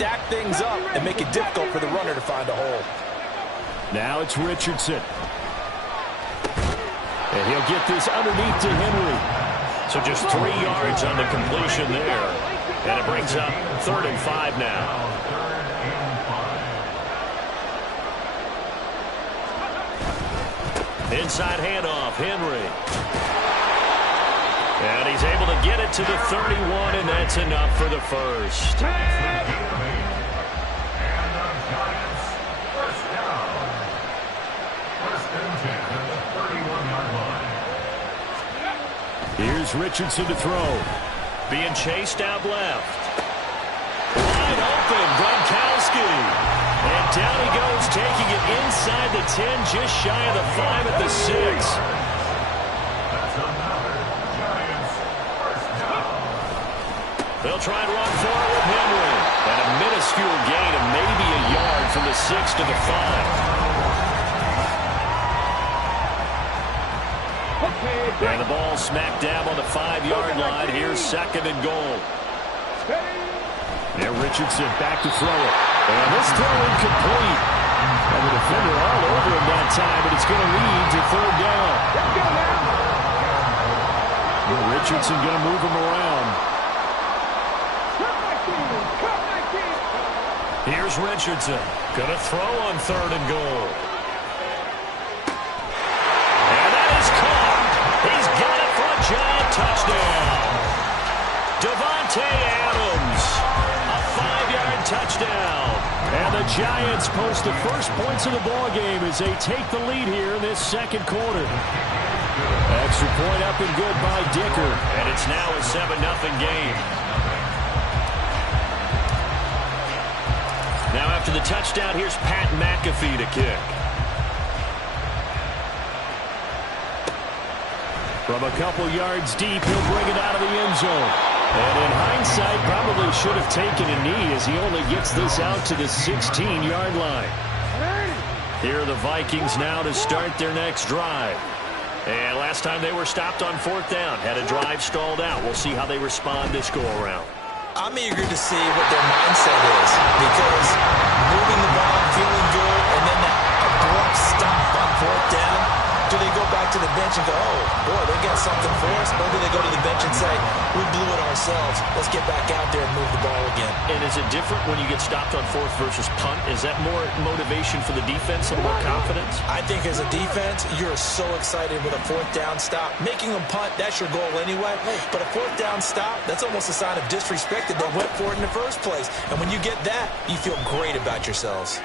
stack things up and make it difficult for the runner to find a hole. Now it's Richardson. And he'll get this underneath to Henry. So just 3 yards on the completion there. And it brings up 3rd and 5 now. Inside handoff, Henry. And he's able to get it to the 31, and that's enough for the first. Here's Richardson to throw. Being chased out left. Wide open, Gronkowski. And down he goes, taking it inside the 10, just shy of the 5 at the 6. They'll try and run forward with Henry. And a minuscule gain of maybe a yard from the 6 to the 5. And the ball smack dab on the 5-yard line. Here's 2nd and goal. Now Richardson back to throw it. And this throw incomplete. And the defender all over him that time, but it's going to lead to 3rd down. Well, Richardson going to move him around. Here's Richardson. Going to throw on 3rd and goal. And that is caught. He's got it for a giant touchdown. Devontae Adams. A 5-yard touchdown. And the Giants post the first points of the ballgame as they take the lead here in this 2nd quarter. Extra point up and good by Dicker. And it's now a 7-0 game. Now after the touchdown, here's Pat McAfee to kick. From a couple yards deep, he'll bring it out of the end zone. And in hindsight, probably should have taken a knee as he only gets this out to the 16-yard line. Here are the Vikings now to start their next drive. And last time they were stopped on 4th down, had a drive stalled out. We'll see how they respond this go-around. I'm eager to see what their mindset is, because moving the ball, feeling good, and then that abrupt stop on 4th down, do they go back to the bench and go, oh, boy, they got something for us? Or do they go to the bench and say, we blew it ourselves. Let's get back out there and move the ball again. And is it different when you get stopped on 4th versus punt? Is that more motivation for the defense and more confidence? I think as a defense, you're so excited with a 4th down stop. Making them punt, that's your goal anyway. But a 4th down stop, that's almost a sign of disrespect that they went for it in the first place. And when you get that, you feel great about yourselves.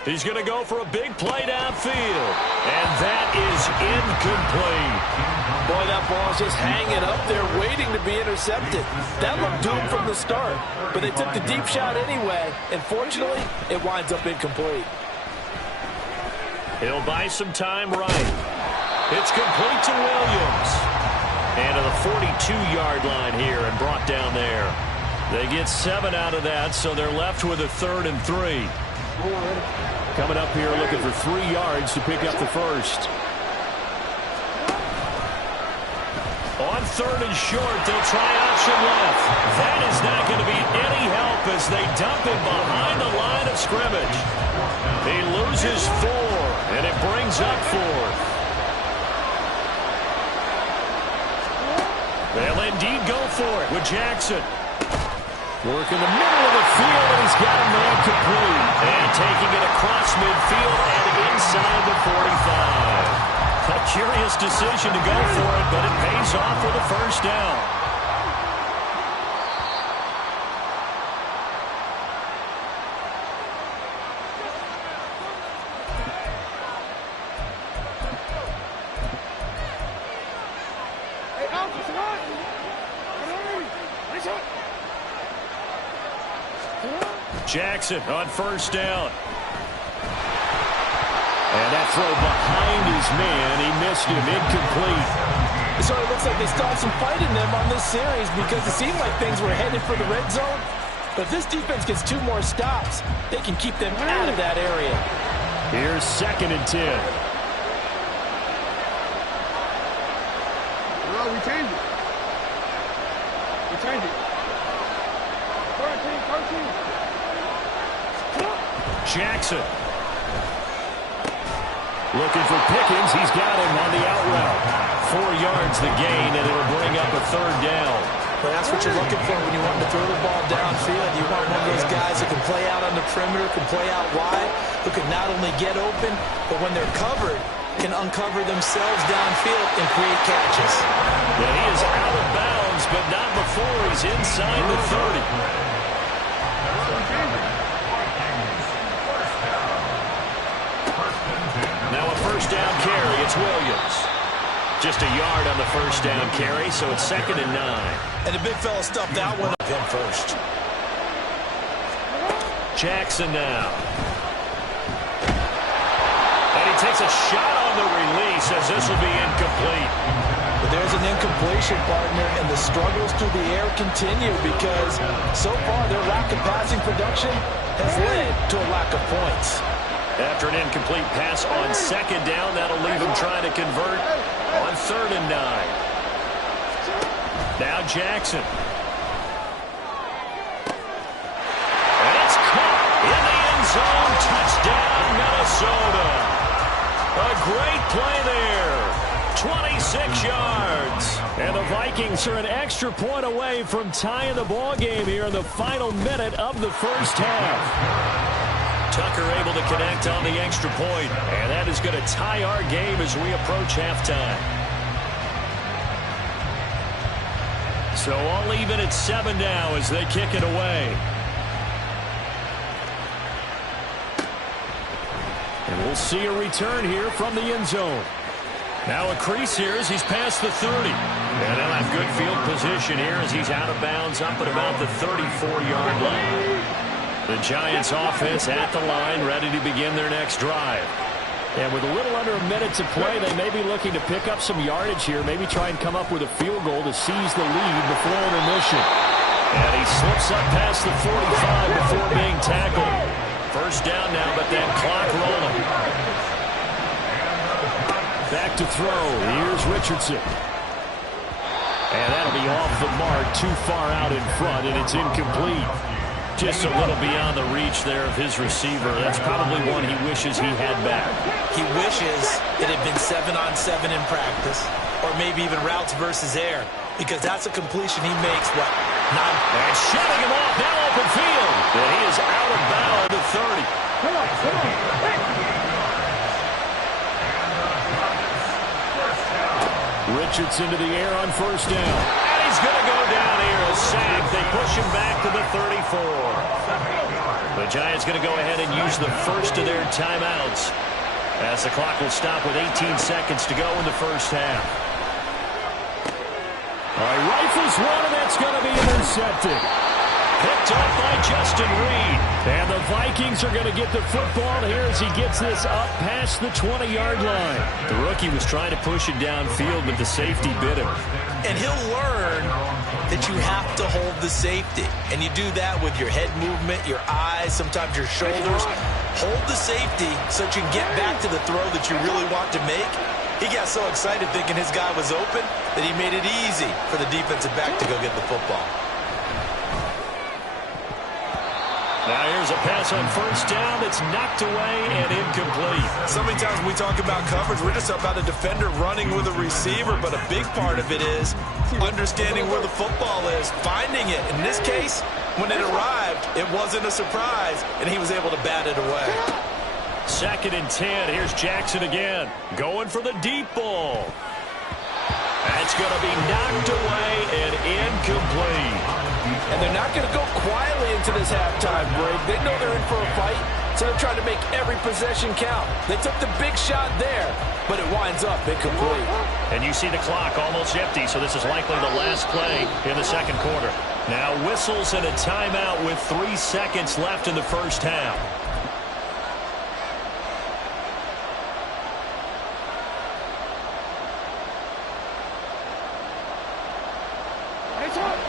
He's going to go for a big play downfield. And that is incomplete. Boy, that ball's just hanging up there waiting to be intercepted. That looked doomed from the start. But they took the deep shot anyway. And fortunately, it winds up incomplete. He'll buy some time right. It's complete to Williams. And to the 42-yard line here and brought down there. They get 7 out of that, so they're left with a 3rd and 3. Coming up here looking for 3 yards to pick up the first. On 3rd and short, they'll try option left. That is not going to be any help as they dump him behind the line of scrimmage. He loses 4, and it brings up 4th. They'll indeed go for it with Jackson. Work in the middle of the field, and he's got a man complete. And taking it across midfield and inside the 45. A curious decision to go for it, but it pays off with a first down. Jackson on first down. And that throw behind his man. He missed him. Incomplete. So it looks like they still have some fight in them on this series because it seemed like things were headed for the red zone. But if this defense gets 2 more stops, they can keep them out of that area. Here's 2nd and 10. No, we changed it. We changed it. 13. Jackson. Looking for Pickens. He's got him on the out route. 4 yards the gain, and it'll bring up a 3rd down. But that's what you're looking for when you want to throw the ball downfield. You want one of those guys who can play out on the perimeter, can play out wide, who can not only get open, but when they're covered, can uncover themselves downfield and create catches. Yeah, he is out of bounds, but not before he's inside the 30. Now a 1st down carry. It's Williams. Just a yard on the 1st down carry, so it's 2nd and 9. And the big fella stuffed that one up him first. Jackson now. And he takes a shot on the release as this will be incomplete. But there's an incompletion, partner, and the struggles through the air continue because so far their lack of passing production has led to a lack of points. After an incomplete pass on 2nd down, that'll leave him trying to convert on 3rd and 9. Now Jackson. And it's caught in the end zone. Touchdown, Minnesota. A great play there. 26 yards. And the Vikings are an extra point away from tying the ball game here in the final minute of the 1st half. Tucker able to connect on the extra point, and that is going to tie our game as we approach halftime. So all even at 7 now as they kick it away. And we'll see a return here from the end zone. Now a crease here as he's past the 30. And they'll have good field position here as he's out of bounds up at about the 34-yard line. The Giants offense at the line, ready to begin their next drive. And with a little under a minute to play, they may be looking to pick up some yardage here, maybe try and come up with a field goal to seize the lead before intermission. And he slips up past the 45 before being tackled. 1st down now, but that clock rolling. Back to throw. Here's Richardson. And that'll be off the mark, too far out in front, and it's incomplete. Just a little beyond the reach there of his receiver. That's probably one he wishes he had back. He wishes it had been 7-on-7 in practice, or maybe even routes versus air, because that's a completion he makes, what, 9? And shoving him off, now open field. And he is out of bounds at 30. Richardson to the air on 1st down. And he's going to go down here, a sack. They push him back to the 34. The Giants going to go ahead and use the first of their timeouts as the clock will stop with 18 seconds to go in the 1st half. All right, rifles one, and that's going to be intercepted. Picked up by Justin Reed. And the Vikings are going to get the football here as he gets this up past the 20-yard line. The rookie was trying to push it downfield, but the safety bit him. And he'll learn that you have to hold the safety. And you do that with your head movement, your eyes, sometimes your shoulders. Hold the safety so that you can get back to the throw that you really want to make. He got so excited thinking his guy was open that he made it easy for the defensive back to go get the football. Now here's a pass on 1st down that's knocked away and incomplete. So many times when we talk about coverage, we're just about a defender running with a receiver, but a big part of it is understanding where the football is, finding it. In this case, when it arrived, it wasn't a surprise, and he was able to bat it away. 2nd and 10. Here's Jackson again, going for the deep ball. That's going to be knocked away and incomplete. And they're not going to go quietly into this halftime break. They know they're in for a fight, so they're trying to make every possession count. They took the big shot there, but it winds up incomplete. And you see the clock almost empty, so this is likely the last play in the 2nd quarter. Now whistles and a timeout with 3 seconds left in the 1st half.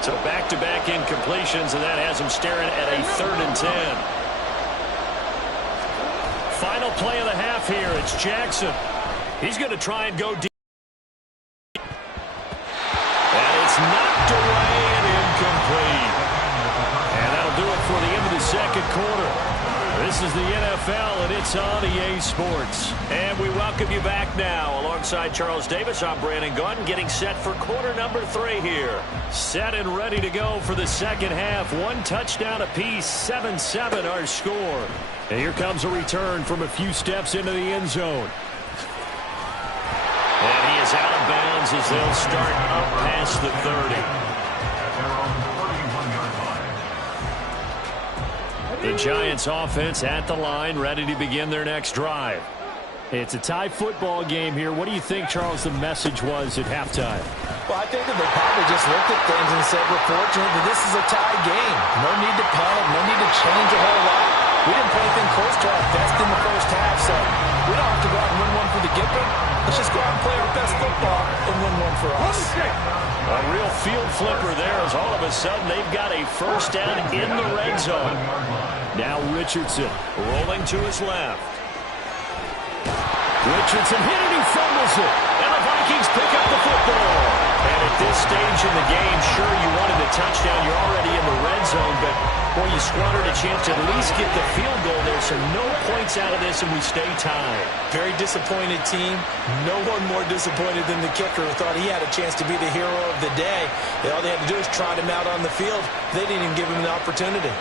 So back-to-back incompletions, and that has him staring at a 3rd and 10. Final play of the half here. It's Jackson. He's going to try and go deep. And it's knocked away and incomplete. And that'll do it for the end of the 2nd quarter. This is the NFL, and it's on EA Sports. And we welcome you back now. Alongside Charles Davis, I'm Brandon Gaudin, getting set for quarter number 3 here. Set and ready to go for the second half. 1 touchdown apiece, 7-7 our score. And here comes a return from a few steps into the end zone. And he is out of bounds as they'll start up past the 30. The Giants offense at the line, ready to begin their next drive. It's a tie football game here. What do you think, Charles, the message was at halftime? Well, I think that they probably just looked at things and said, we're fortunate that this is a tie game. No need to panic, no need to change a whole lot. We didn't play anything close to our best in the first half, so we don't have to go out and win one for the giver. Let's just go out and play our best football and win one for us. A real field flipper there as all of a sudden they've got a first down in the red zone. Now Richardson rolling to his left. Richardson hit it, he fumbles it. And the Vikings pick up the football. And at this stage in the game, sure, you wanted the touchdown. You're already in the red zone, but, boy, you squandered a chance to at least get the field goal there, so no points out of this, and we stay tied. Very disappointed team. No one more disappointed than the kicker who thought he had a chance to be the hero of the day. All they had to do was trot him out on the field. They didn't even give him an opportunity.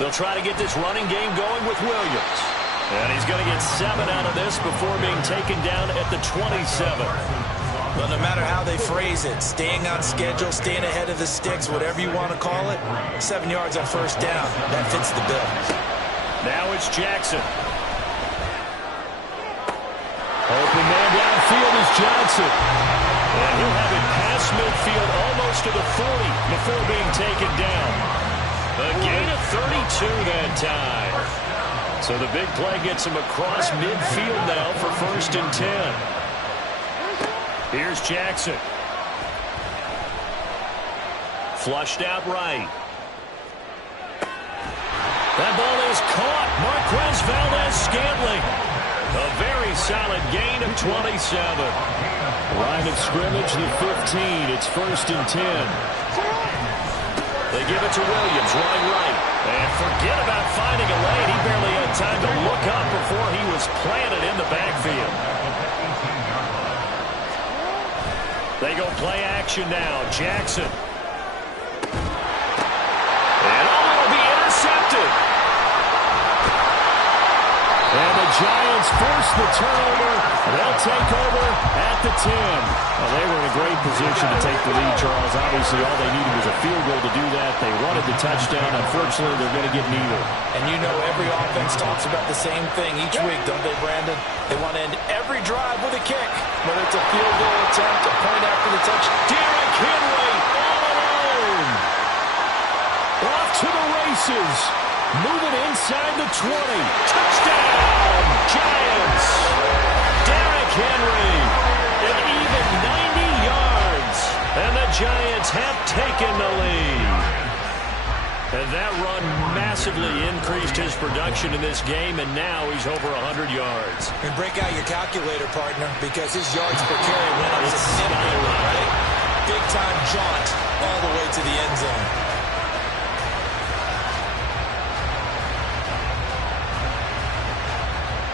They'll try to get this running game going with Williams. And he's going to get 7 out of this before being taken down at the 27. Well, no matter how they phrase it, staying on schedule, staying ahead of the sticks, whatever you want to call it, 7 yards on first down, that fits the bill. Now it's Jackson. Open man downfield is Johnson. And he'll have it past midfield almost to the 40 before being taken down. A gain of 32 that time. So the big play gets him across midfield now for 1st and 10. Here's Jackson. Flushed out right. That ball is caught. Marquez Valdez-Scantling. A very solid gain of 27. Line of scrimmage, the 15. It's 1st and 10. They give it to Williams, running right. And forget about finding a lane. He barely had time to look up before he was planted in the backfield. They go play action now. Jackson. And it'll be intercepted. And the Giants force the turnover. They'll take over at the 10. Well, they were in a great position to take the lead, Charles. Obviously, all they needed was a field goal to do that. They wanted the touchdown. Unfortunately, they're going to get neither. And you know every offense talks about the same thing each week, don't they, Brandon? They want to end every drive with a kick. Whether it's a field goal attempt, a point after the touch. Derrick Henry all alone. Off to the races. Moving inside the 20. Touchdown, Giants. Derrick Henry, an even 90 yards. And the Giants have taken the lead. And that run massively increased his production in this game, and now he's over 100 yards. And break out your calculator, partner, because his yards per carry went up significantly, right? Big-time jaunt all the way to the end zone.